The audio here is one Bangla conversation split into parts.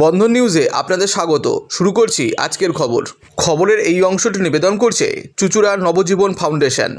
বন্ধন নিউজে আপনাদের স্বাগত। শুরু করছি আজকের খবর। খবরের এই অংশটি নিবেদন করছে চুচুড়া নবজীবন ফাউন্ডেশন।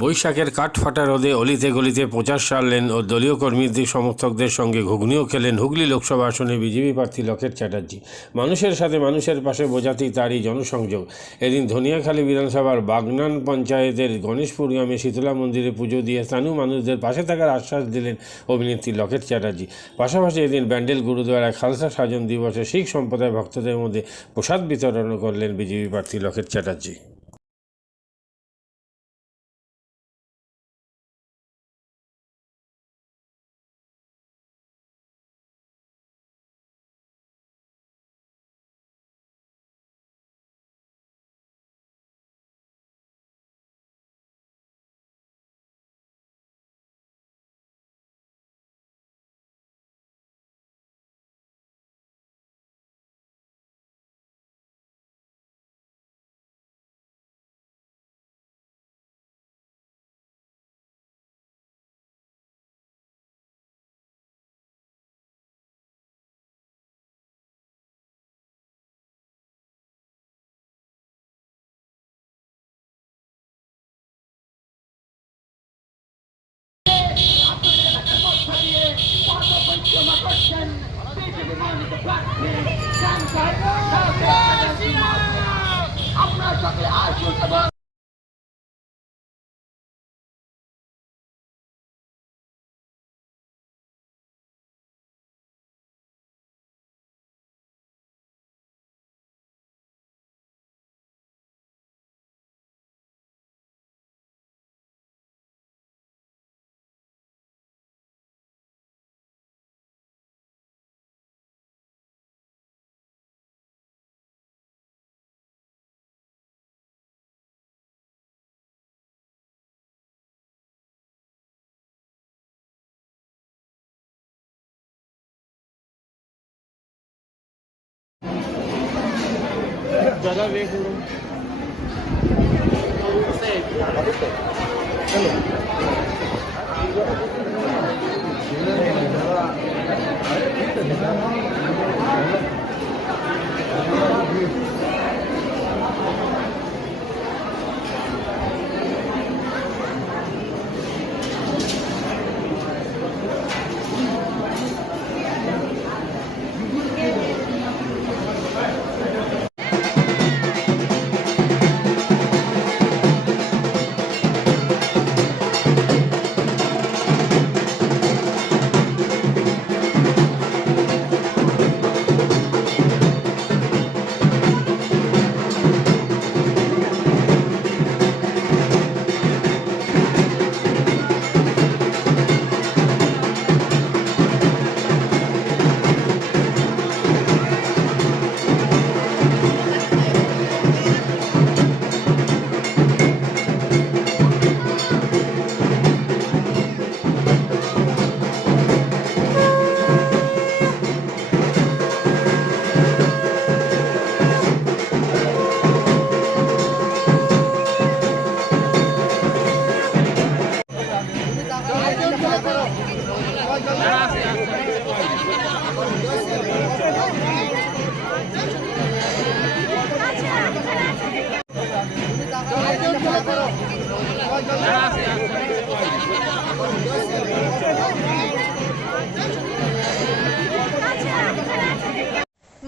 বৈশাখের কাঠ ফাটা রোদে অলিতে গলিতে প্রচার সারলেন ও দলীয় কর্মীদের সমর্থকদের সঙ্গে ঘুগনিও খেলেন হুগলি লোকসভা আসনে বিজেপি প্রার্থী লকেট চ্যাটার্জি। মানুষের সাথে মানুষের পাশে বোঝাতেই তারই জনসংযোগ। এদিন ধনিয়াখালী বিধানসভার বাগনান পঞ্চায়েতের গণেশপুর গ্রামে শীতলা মন্দিরে পুজো দিয়ে স্থানীয় মানুষদের পাশে থাকার আশ্বাস দিলেন অভিনেত্রী লকেট চ্যাটার্জি। পাশাপাশি এদিন ব্যান্ডেল গুরুদ্বারায় খালসা সাজন দিবসে শিখ সম্প্রদায় ভক্তদের মধ্যে প্রসাদ বিতরণ করলেন বিজেপি প্রার্থী লকেট চ্যাটার্জি। जरा वेट करो चलो